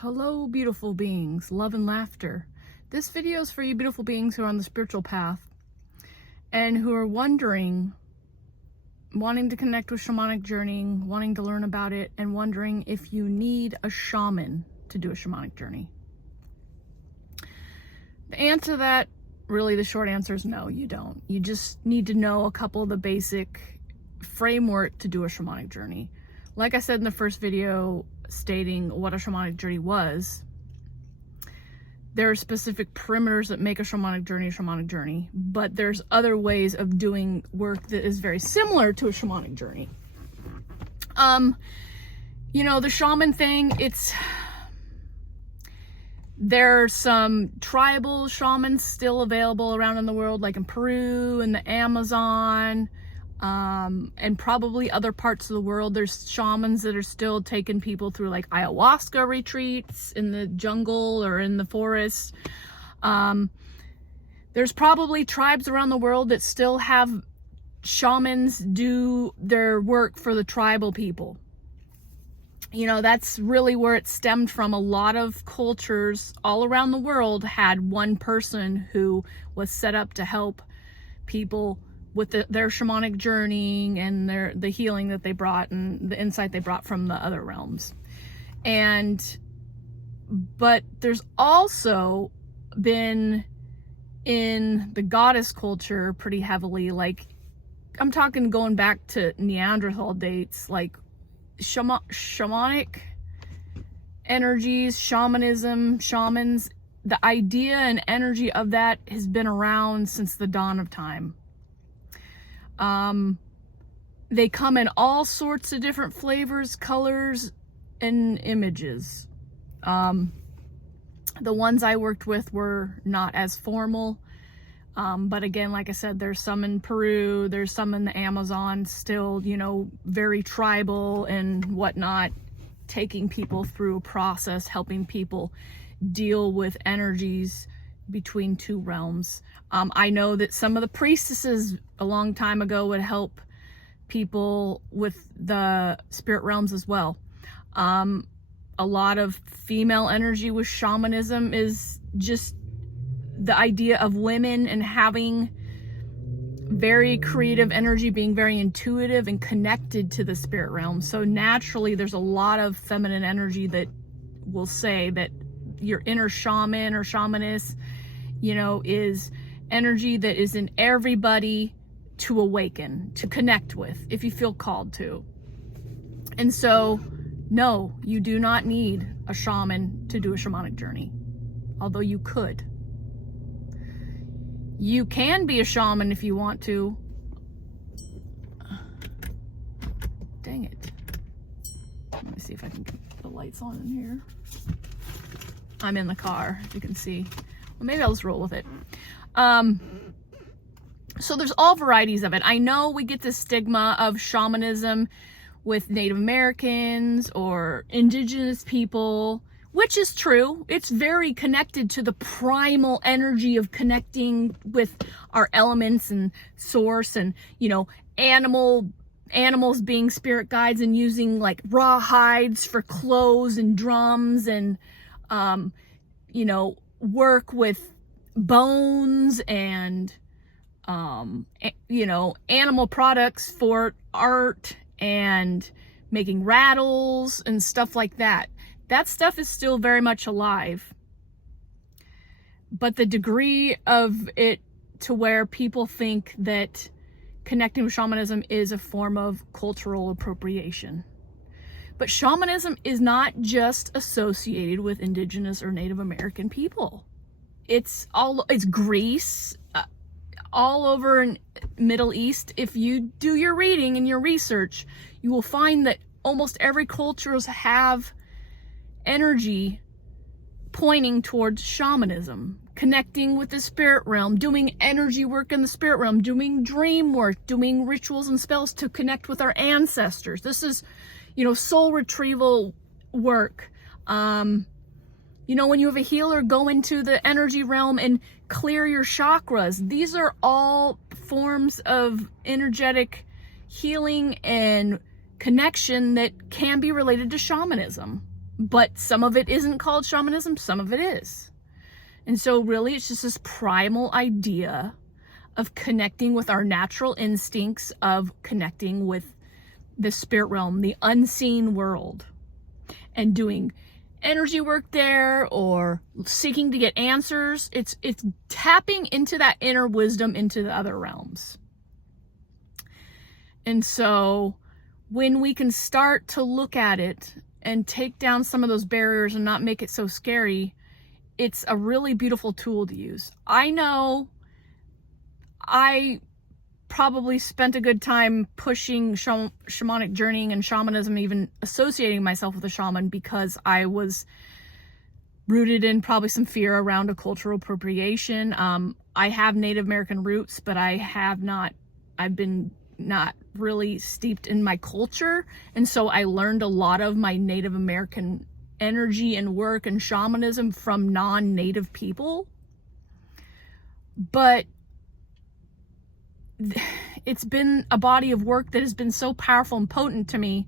Hello, beautiful beings, love and laughter. This video is for you beautiful beings who are on the spiritual path and who are wondering, wanting to connect with shamanic journeying, wanting to learn about it, and wondering if you need a shaman to do a shamanic journey. The answer to that, really the short answer is no, you don't. You just need to know a couple of the basic framework to do a shamanic journey. Like I said in the first video, stating what a shamanic journey was, there are specific perimeters that make a shamanic journey, but there's other ways of doing work that is very similar to a shamanic journey. The shaman thing, there's some tribal shamans still available around in the world, like in Peru and the Amazon, and probably other parts of the world. There's shamans that are still taking people through like ayahuasca retreats in the jungle or in the forest. There's probably tribes around the world that still have shamans do their work for the tribal people. That's really where it stemmed from. A lot of cultures all around the world had one person who was set up to help people with their shamanic journeying and the healing that they brought and the insight they brought from the other realms. But there's also been in the goddess culture pretty heavily, like I'm talking going back to Neanderthal dates, like shamanic energies, shamanism, shamans. The idea and energy of that has been around since the dawn of time. They come in all sorts of different flavors, colors, and images. The ones I worked with were not as formal. But again, like I said, there's some in Peru, there's some in the Amazon, still, very tribal and whatnot, taking people through a process, helping people deal with energies between two realms. I know that some of the priestesses a long time ago would help people with the spirit realms as well. A lot of female energy with shamanism is just the idea of women and having very creative energy, being very intuitive and connected to the spirit realm. So naturally, there's a lot of feminine energy that will say that your inner shaman or shamaness, is energy that is in everybody to awaken, to connect with, if you feel called to. And so, no, you do not need a shaman to do a shamanic journey, although you could. You can be a shaman if you want to. Dang it. Let me see if I can get the lights on in here. I'm in the car, as you can see. Well, maybe I'll just roll with it. So there's all varieties of it. I know we get this stigma of shamanism with Native Americans or indigenous people, which is true. It's very connected to the primal energy of connecting with our elements and source, and animals being spirit guides and using like raw hides for clothes and drums, and work with bones and animal products for art and making rattles and stuff like that. That stuff is still very much alive. But the degree of it to where people think that connecting with shamanism is a form of cultural appropriation. But shamanism is not just associated with indigenous or Native American people. It's Greece, all over in Middle East. If you do your reading and your research, you will find that almost every culture have energy pointing towards shamanism, connecting with the spirit realm, doing energy work in the spirit realm, doing dream work, doing rituals and spells to connect with our ancestors. This is, soul retrieval work. When you have a healer go into the energy realm and clear your chakras, these are all forms of energetic healing and connection that can be related to shamanism. But some of it isn't called shamanism, some of it is. And so really it's just this primal idea of connecting with our natural instincts, of connecting with the spirit realm, the unseen world, and doing energy work there or seeking to get answers. It's tapping into that inner wisdom into the other realms. And so when we can start to look at it and take down some of those barriers and not make it so scary, it's a really beautiful tool to use. I know I probably spent a good time pushing shamanic journeying and shamanism, even associating myself with a shaman, because I was rooted in probably some fear around a cultural appropriation. I have Native American roots, but I've been not really steeped in my culture. And so I learned a lot of my Native American energy and work and shamanism from non-Native people. But it's been a body of work that has been so powerful and potent to me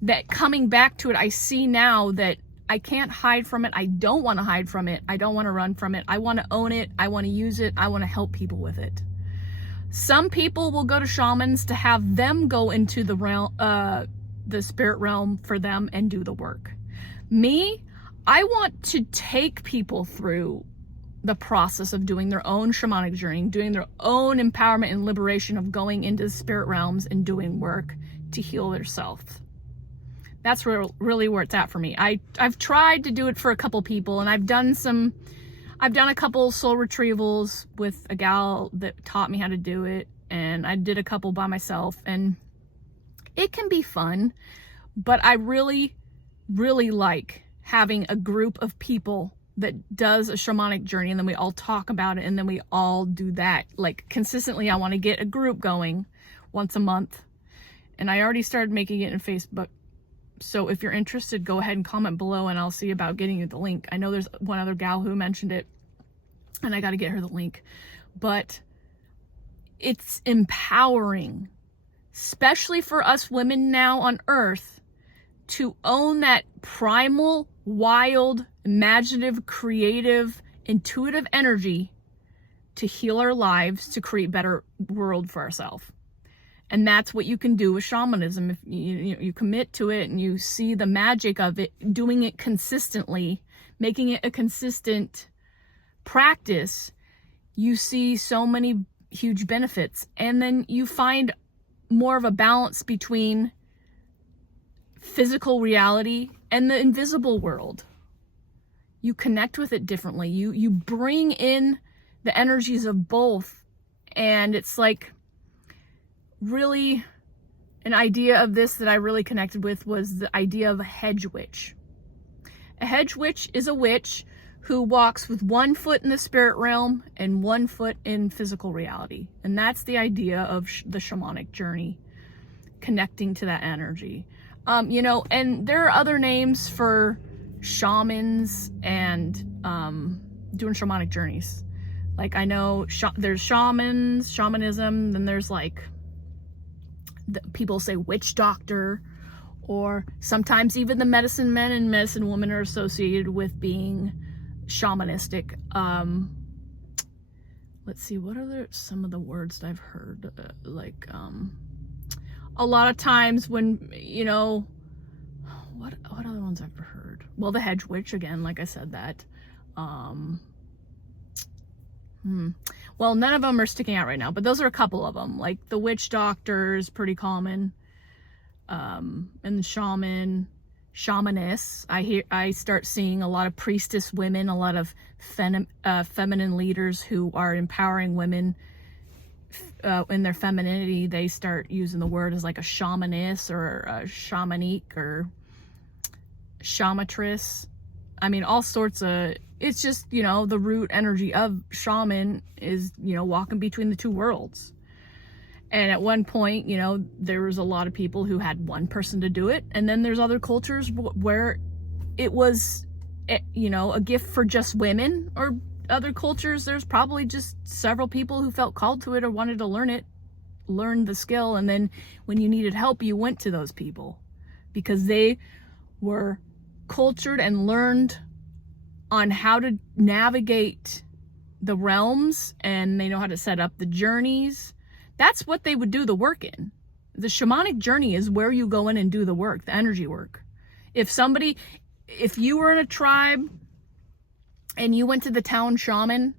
that coming back to it, I see now that I can't hide from it. I don't want to hide from it. I don't want to run from it. I want to own it. I want to use it. I want to help people with it. Some people will go to shamans to have them go into the realm, the spirit realm for them and do the work. Me, I want to take people through the process of doing their own shamanic journey, doing their own empowerment and liberation of going into the spirit realms and doing work to heal their self. That's really where it's at for me. I've tried to do it for a couple people, and I've done a couple soul retrievals with a gal that taught me how to do it, and I did a couple by myself, and it can be fun, but I really like having a group of people that does a shamanic journey, and then we all talk about it, and then we all do that like consistently. I want to get a group going once a month, and I already started making it in Facebook. So if you're interested, go ahead and comment below and I'll see about getting you the link. I know there's one other gal who mentioned it, and I got to get her the link. But it's empowering, especially for us women now on Earth, to own that primal, wild, imaginative, creative, intuitive energy to heal our lives, to create a better world for ourselves. And that's what you can do with shamanism. If you commit to it and you see the magic of it, doing it consistently, making it a consistent practice, you see so many huge benefits. And then you find more of a balance between physical reality and the invisible world. You connect with it differently. You bring in the energies of both, and it's like really an idea of this that I really connected with was the idea of a hedge witch. A hedge witch is a witch who walks with one foot in the spirit realm and one foot in physical reality. And that's the idea of the shamanic journey, connecting to that energy. And there are other names for shamans and doing shamanic journeys. Like I know there's shamans, shamanism, then there's like people say witch doctor, or sometimes even the medicine men and medicine women are associated with being shamanistic. Let's see, what are some of the words that I've heard? A lot of times when, what other ones I've heard? Well, the hedge witch, again, like I said that. Well, none of them are sticking out right now, but those are a couple of them. Like the witch doctor is pretty common. And the shaman, shamaness. I start seeing a lot of priestess women, a lot of feminine leaders who are empowering women in their femininity. They start using the word as like a shamaness or a shamanic or shamatress. I mean, all sorts of, it's just, the root energy of shaman is, walking between the two worlds. And at one point, there was a lot of people who had one person to do it. And then there's other cultures where it was, a gift for just women, or other cultures, there's probably just several people who felt called to it or wanted to learn the skill. And then when you needed help, you went to those people because they were cultured and learned on how to navigate the realms, and they know how to set up the journeys, that's what they would do the work in. The shamanic journey is where you go in and do the work, the energy work. If you were in a tribe and you went to the town shaman,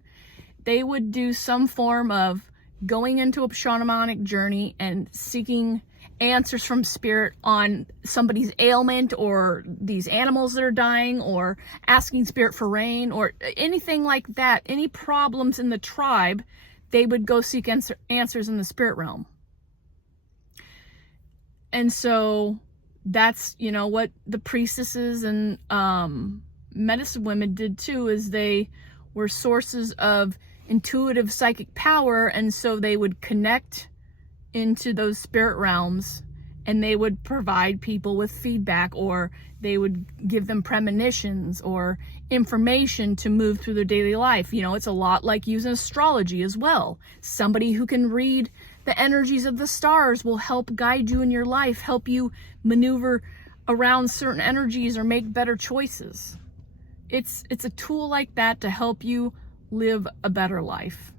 they would do some form of going into a shamanic journey and seeking answers from spirit on somebody's ailment, or these animals that are dying, or asking spirit for rain, or anything like that. Any problems in the tribe, they would go seek answers in the spirit realm. And so that's, you know, what the priestesses and medicine women did too, is they were sources of intuitive psychic power, and so they would connect into those spirit realms, and they would provide people with feedback, or they would give them premonitions or information to move through their daily life. You know, it's a lot like using astrology as well. Somebody who can read the energies of the stars will help guide you in your life, help you maneuver around certain energies or make better choices. It's a tool like that to help you live a better life.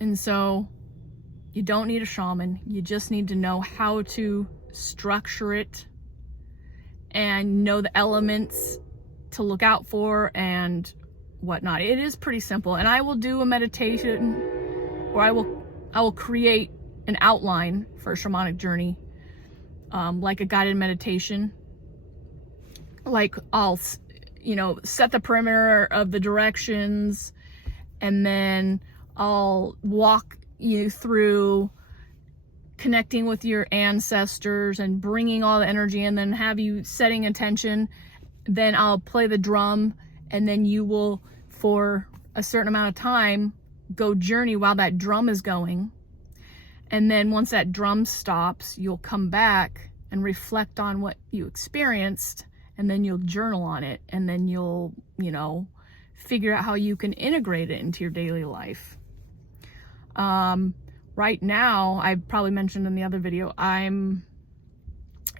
And so you don't need a shaman. You just need to know how to structure it and know the elements to look out for and whatnot. It is pretty simple. And I will do a meditation, or I will create an outline for a shamanic journey, like a guided meditation. Like I'll, you know, set the perimeter of the directions, and then I'll walk you through connecting with your ancestors and bringing all the energy, and then have you setting attention. Then I'll play the drum, and then you will, for a certain amount of time, go journey while that drum is going. And then once that drum stops, you'll come back and reflect on what you experienced, and then you'll journal on it, and then you'll, you know, figure out how you can integrate it into your daily life. Right now, I probably mentioned in the other video, I'm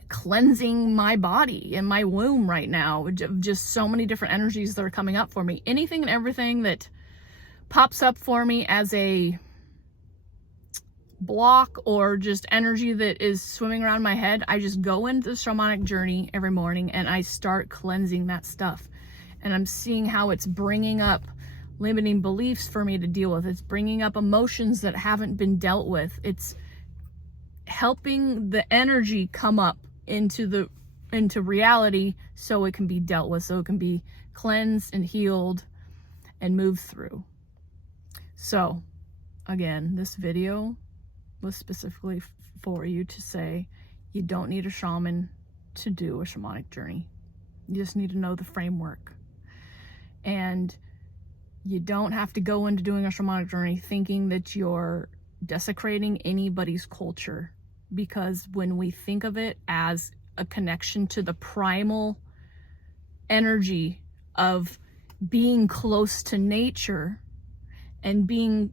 cleansing my body and my womb right now. Just so many different energies that are coming up for me. Anything and everything that pops up for me as a block or just energy that is swimming around my head, I just go into the shamanic journey every morning and I start cleansing that stuff. And I'm seeing how it's bringing up limiting beliefs for me to deal with. It's bringing up emotions that haven't been dealt with. It's helping the energy come up into reality so it can be dealt with, so it can be cleansed and healed and moved through. So again, this video was specifically for you to say you don't need a shaman to do a shamanic journey. You just need to know the framework. And you don't have to go into doing a shamanic journey thinking that you're desecrating anybody's culture, because when we think of it as a connection to the primal energy of being close to nature and being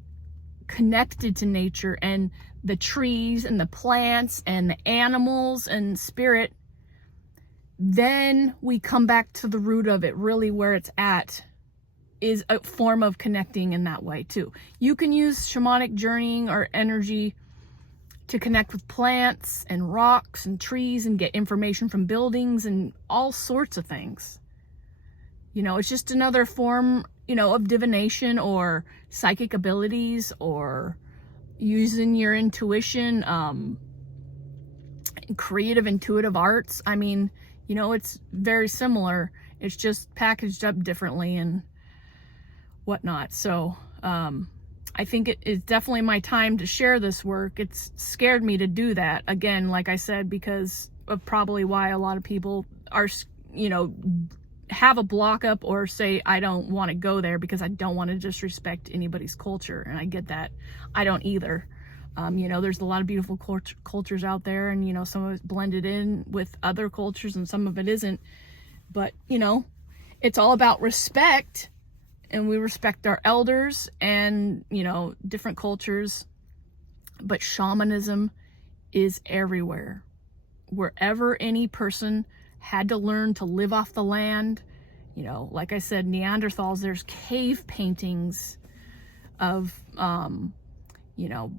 connected to nature and the trees and the plants and the animals and spirit, then we come back to the root of it, really where it's at, is a form of connecting in that way too. You can use shamanic journeying or energy to connect with plants and rocks and trees and get information from buildings and all sorts of things. You know, it's just another form, you know, of divination or psychic abilities, or using your intuition, creative intuitive arts. I mean, you know, it's very similar. It's just packaged up differently and whatnot. So I think it is definitely my time to share this work. It's scared me to do that, again, like I said, because of probably why a lot of people are, you know, have a block up or say, I don't want to go there because I don't want to disrespect anybody's culture. And I get that. I don't either. You know, there's a lot of beautiful cultures out there, and, you know, some of it's blended in with other cultures and some of it isn't. But, you know, it's all about respect, and we respect our elders and, you know, different cultures. But shamanism is everywhere. Wherever any person had to learn to live off the land. You know, like I said, Neanderthals, there's cave paintings of, you know,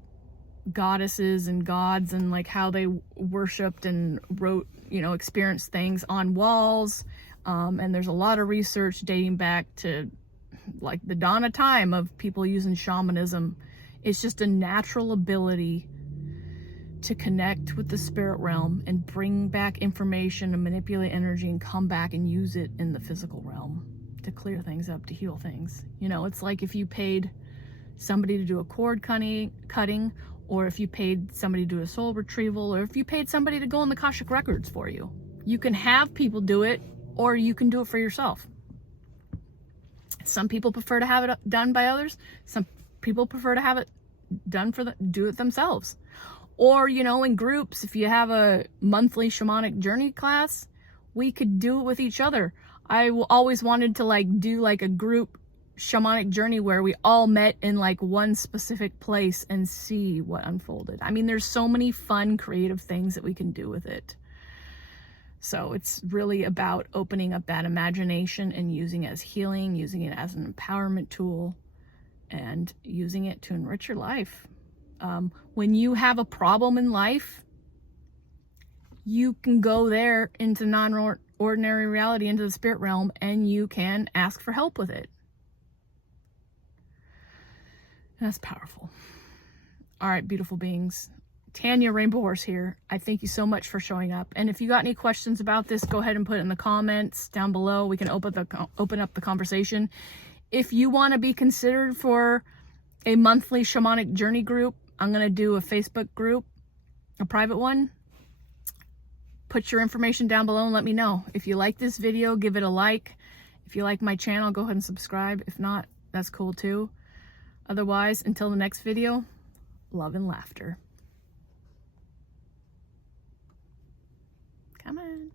goddesses and gods and like how they worshipped and wrote, you know, experienced things on walls. And there's a lot of research dating back to like the dawn of time of people using shamanism. It's just a natural ability to connect with the spirit realm and bring back information and manipulate energy and come back and use it in the physical realm to clear things up, to heal things. You know, it's like if you paid somebody to do a cord cutting, or if you paid somebody to do a soul retrieval, or if you paid somebody to go on the Akashic records for you. You can have people do it, or you can do it for yourself. Some people prefer to have it done by others. Some people prefer to have it done do it themselves. Or, you know, in groups, if you have a monthly Shamanic Journey class, we could do it with each other. I always wanted to like do like a group Shamanic Journey where we all met in like one specific place and see what unfolded. I mean, there's so many fun, creative things that we can do with it. So it's really about opening up that imagination and using it as healing, using it as an empowerment tool, and using it to enrich your life. When you have a problem in life, you can go there into non-ordinary reality, into the spirit realm, and you can ask for help with it. That's powerful. All right, beautiful beings. Tanya Rainbow Horse here. I thank you so much for showing up. And if you got any questions about this, go ahead and put it in the comments down below. We can open up the conversation. If you want to be considered for a monthly Shamanic Journey group, I'm going to do a Facebook group, a private one. Put your information down below and let me know. If you like this video, give it a like. If you like my channel, go ahead and subscribe. If not, that's cool too. Otherwise, until the next video, love and laughter. Come on.